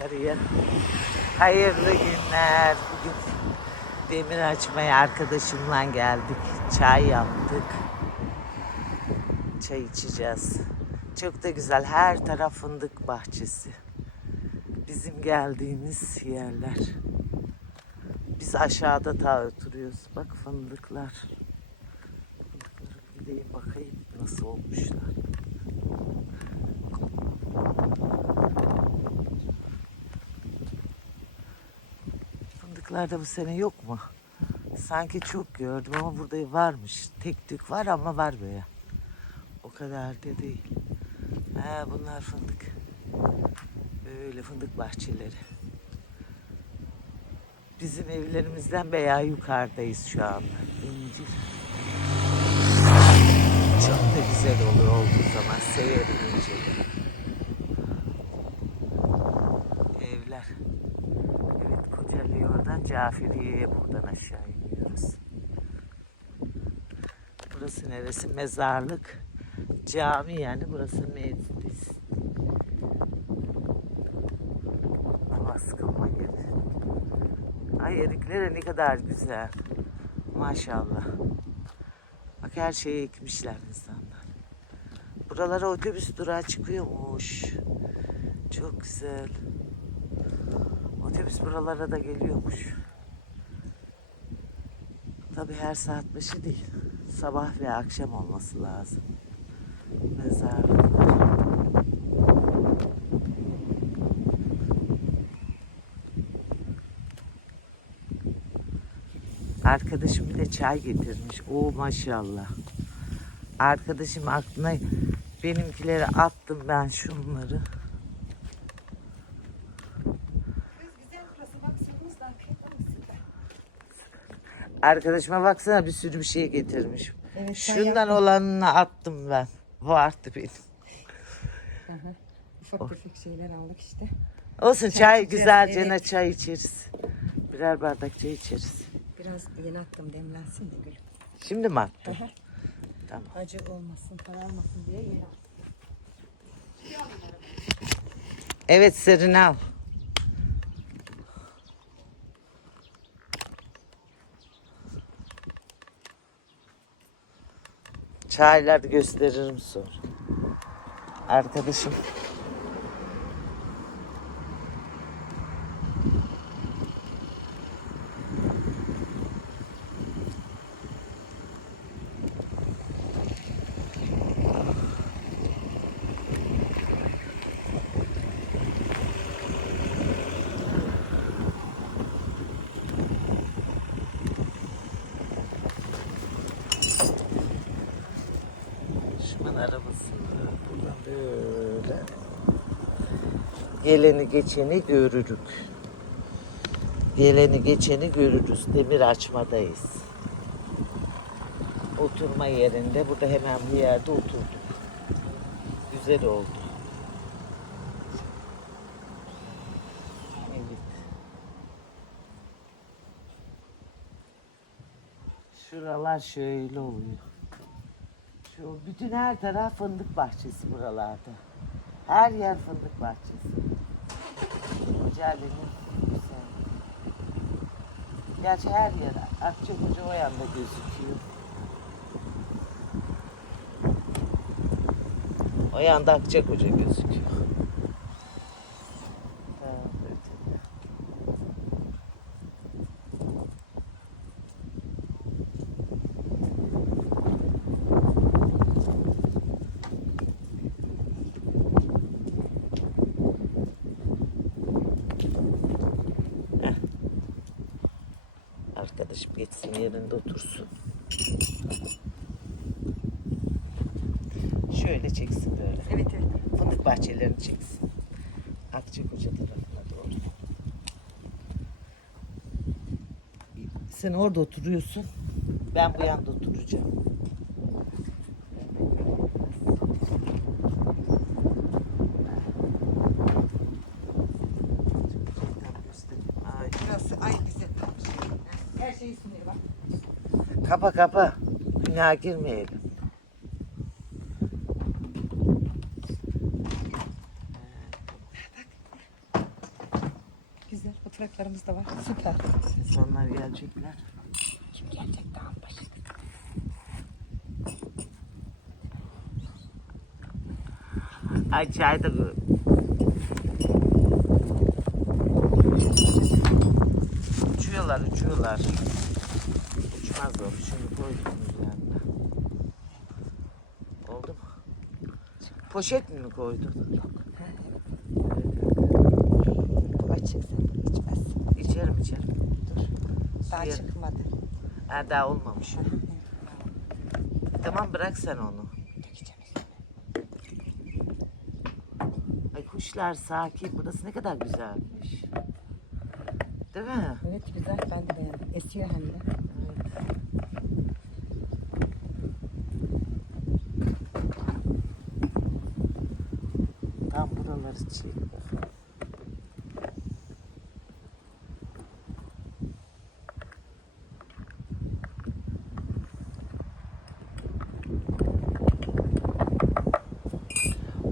yukarıya. Hayırlı günler. Bugün demir açmaya arkadaşımla geldik. Çay yaptık. Çay içeceğiz. Çok da güzel. Her taraf fındık bahçesi. Bizim geldiğimiz yerler. Biz aşağıda ta oturuyoruz. Bak fındıklar. Fındıklara gideyim bakayım nasıl olmuşlar. Fındıklarda bu sene yok mu? Sanki çok gördüm ama burada varmış. Tek tük var ama var böyle. O kadar da değil. Ha, bunlar fındık. Böyle fındık bahçeleri. Bizim evlerimizden veya yukarıdayız şu anda. İncir. Çok da güzel olur olduğu zaman severim inciri. Evler. Oradan Caferiye'ye buradan aşağı iniyoruz. Burası neresi? Mezarlık. Cami yani burası meclis. Namaz kılma yeri. Ay erikleri ne kadar güzel. Maşallah. Bak her şeyi ekmişler insanlar. Buralara otobüs durağı çıkıyormuş. Çok güzel. Otobüs buralara da geliyormuş. Tabi her saat başı değil. Sabah ve akşam olması lazım. Mezarlıklar. Arkadaşım bir de çay getirmiş. O maşallah. Arkadaşım aklına benimkileri attım ben şunları. Kız güzel burası bak suyumuz da akıyor mısın? Arkadaşıma baksana bir sürü bir şey getirmiş. Evet, sen Şundan olanını attım ben. Bu arttı benim. Hı. Ufak tefek şeyler aldık işte. Olsun çay, Çay içeceğiz, güzelce evet. çay içeriz. Birer bardak çay içeriz. Biraz yeni attım demlensin de gül. Şimdi mi attın? Aha. Tamam. Acı olmasın, kararmasın diye yeni attım. Evet Serin Çaylar gösteririm sonra. Arkadaşım. Şunun arabası buradan böyle. Geleni geçeni görürük. Geleni geçeni görürüz. Demir açmadayız. Oturma yerinde. Burada hemen bir yerde oturduk. Güzel oldu. Evet. Şuralar şöyle oluyor. Şu bütün her taraf fındık bahçesi buralarda. Her yer fındık bahçesi. Kocaeli'nin güzel. Gerçi her yer Akçakoca o yanda gözüküyor. O yanda Akçakoca gözüküyor. Ha, ötede. Arkadaşım geçsin yerinde otursun. Şöyle çeksin böyle. Evet evet. Fındık bahçelerini çeksin. Akçakoca tarafına doğru. Sen orada oturuyorsun. Ben bu yanda oturacağım. Ay, Burası ay güzel. Her şey sınır bak. Kapa kapa. Günah girmeyelim. güzel. Fotoğraflarımız da var. Süper. İnsanlar gelecekler. Kim gelecek dağın başına? Ay çay da bu. Uçuyorlar, uçuyorlar. Uçmaz o. Şimdi koydum üzerine. Oldu mu? Poşet mi koydun? Açıksın. İçmezsin. İçerim içerim. Dur. Daha Yerim. çıkmadı. Ha, daha olmamış. Tamam bırak sen onu. Dökeceğim. Ay kuşlar sakin. Burası ne kadar güzelmiş. Değil mi? Evet güzel. Ben de beğendim. Esiyor hem de. Tam buraları çek.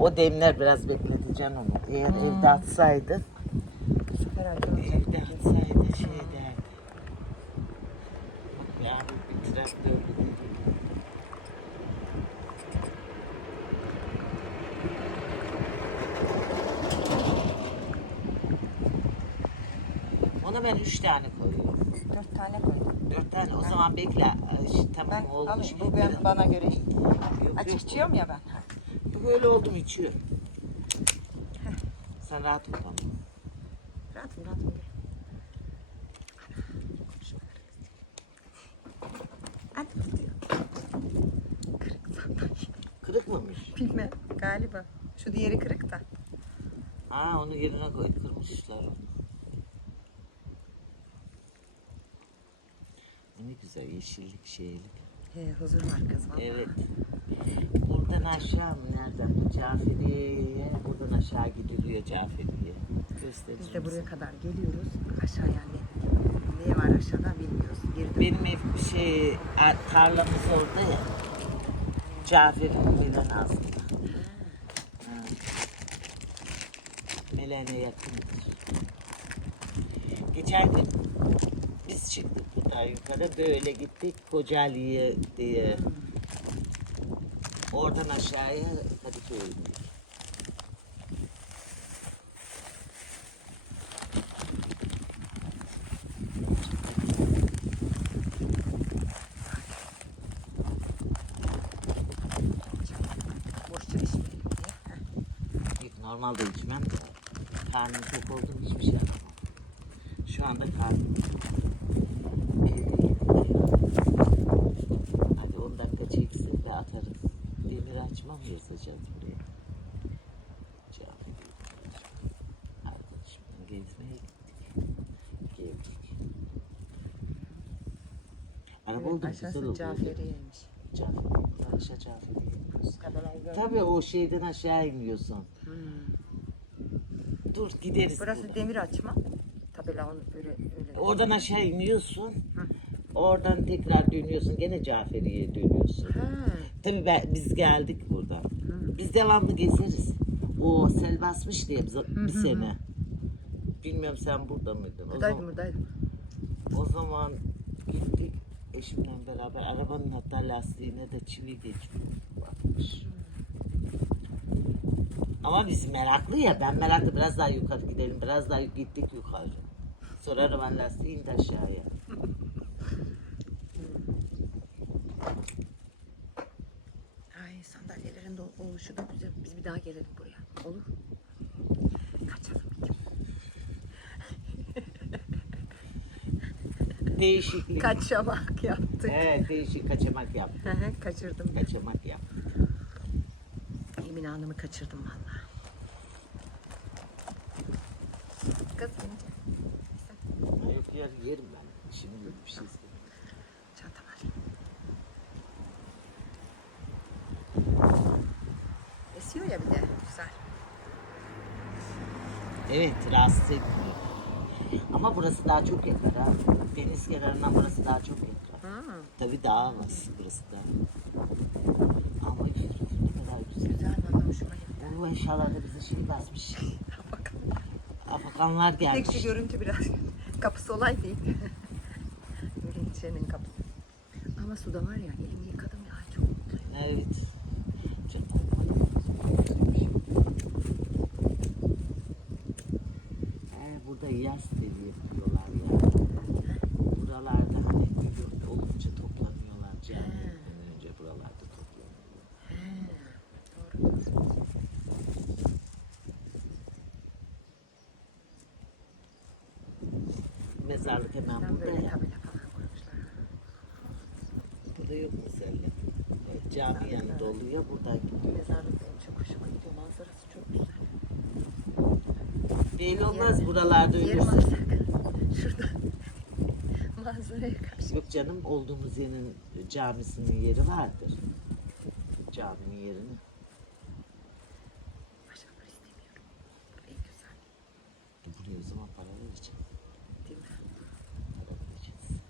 O demler biraz bekleteceksin onu. Eğer evde atsaydın, olacak. evde atsaydı şey derdi. Bak ya bu bir traktörlü dedi. Ona ben üç tane koyuyorum. Dört tane koydum. Dört tane. O zaman bekle. Ay, işte Ben tamam olmuş. alayım. Bu ben, bana göre. Yok, Açık içiyorum ya ben. Yok, öyle oldu mu içiyor. Sen rahat ol tamam. Rahatım rahatım. Hadi Kırık mıymış? Bilmem galiba. Şu diğeri kırık da. Ha onu yerine koy. Kırmışlar onu. Ne güzel yeşillik şeylik. He, huzur var kız valla. Evet. Buradan aşağı mı? Nereden? Caferiye. Buradan aşağı gidiliyor Caferiye. Göstereyim Biz de buraya sana. kadar geliyoruz. Aşağıya ne, ne var aşağıda bilmiyoruz. Dön- Benim ev şey a- tarlamız orada ya. Cafer'in bilen aslında. Ha. Meleğine yakındır. Geçen gün biz çıktık buradan yukarı böyle gittik Kocaeli'ye diye. Oradan aşağıya Kadıköy'e indik. Normalde içmem de. Karnım tok oldu hiçbir şey yapamam. Şu anda karnım Hadi 10 dakika çeksin de atarız. Demir açmam yazacağız buraya. Cami. Arkadaşımla gezmeye gittik. Geldik. Araba oldu güzel oldu. Caferiye'ymiş. Caferi. Aşağı Caferi'ye. Tabii o şeyden aşağı iniyorsun. Hmm. Dur gideriz. Burası buradan. demir açma. Tabela onu öyle öyle. Oradan aşağı iniyorsun. Oradan tekrar dönüyorsun. Gene Caferi'ye dönüyorsun. Ha. Tabii ben, biz geldik. Biz devamlı gezeriz. O sel basmış diye bize bir sene. Bilmiyorum sen burada mıydın? O Buradaydım zaman, buradaydım. o zaman gittik eşimle beraber. Arabanın hatta lastiğine de çivi geçmiş. Ama biz meraklı ya. Ben meraklı. Biraz daha yukarı gidelim. Biraz daha gittik yukarı. Sonra arabanın lastiği indi aşağıya. Ay sandalyelerin de oluşu da güzel. Biz bir daha gelelim buraya. Olur. Kaçalım. Değişiklik. Kaçamak yaptık. Evet değişik kaçamak yaptık. Hı hı, Kaçırdım. Kaçamak yaptık. Emine Hanım'ı kaçırdım valla. Kız ince. Ha, Yok yer yerim ben. Şimdi bir şey istemiyorum. Çantam alayım. Esiyor ya bir de. Güzel. Evet rahatsız etmiyor. Ama burası daha çok yakar ha. Deniz kenarından burası daha çok yakar. Tabii daha havas burası da. Ama ne kadar güzel. Güzel valla hoşuma gitti. Bu eşyalarda bize şey basmış. Bakalım. Ama Kanlar Tek gelmiş. şu görüntü biraz kapısı olay değil. Şeyinin kapısı. Ama suda var ya elimi yıkadım ya çok mutluyum. Evet. Canım. Burada yaz deli yapıyorlar ya. Buralarda hani New York olunca toplanıyorlar. Camiyetten önce buralarda toplanıyorlar. Doğru. Mezarlık hemen burada böyle ya. tabela falan koymuşlar. Burada yok mesela. Evet, cami yanında oluyor. Buradan gidiyor. Mezarlık benim çok hoşuma gidiyor. Manzarası çok güzel. Belli olmaz buralarda ölürsün. Şurada. Manzaraya karşı. Yok canım olduğumuz yerin camisinin yeri vardır. Caminin yerini. Başka bir istemiyorum. En güzel. E buraya o zaman para vereceğiz. Değil mi? Para vereceğiz.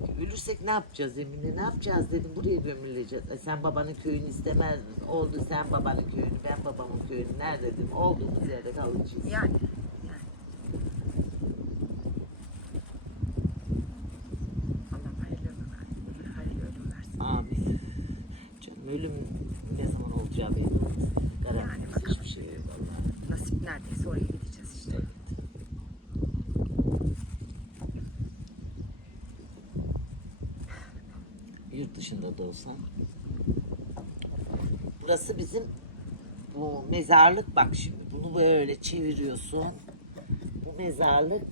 Benim ölürsek ne yapacağız Emine ne yapacağız dedim buraya gömüleceğiz. E sen babanın köyünü istemezdin. Oldu sen babanın köyünü ben babamın köyünü nerede dedim. Olduğumuz yerde kalacağız. Yani. Yani. Allah hayırlı ömür. Hayırlı ölüm versin. Amin. Canım ölüm ne zaman olacağı belli olmaz. Yani Garantisi bakalım. hiçbir şey yok Allah'ım. Nasip neredeyse oraya gideceğiz işte. Evet. Yurt olsan. Burası bizim bu mezarlık bak şimdi bunu böyle çeviriyorsun. Bu mezarlık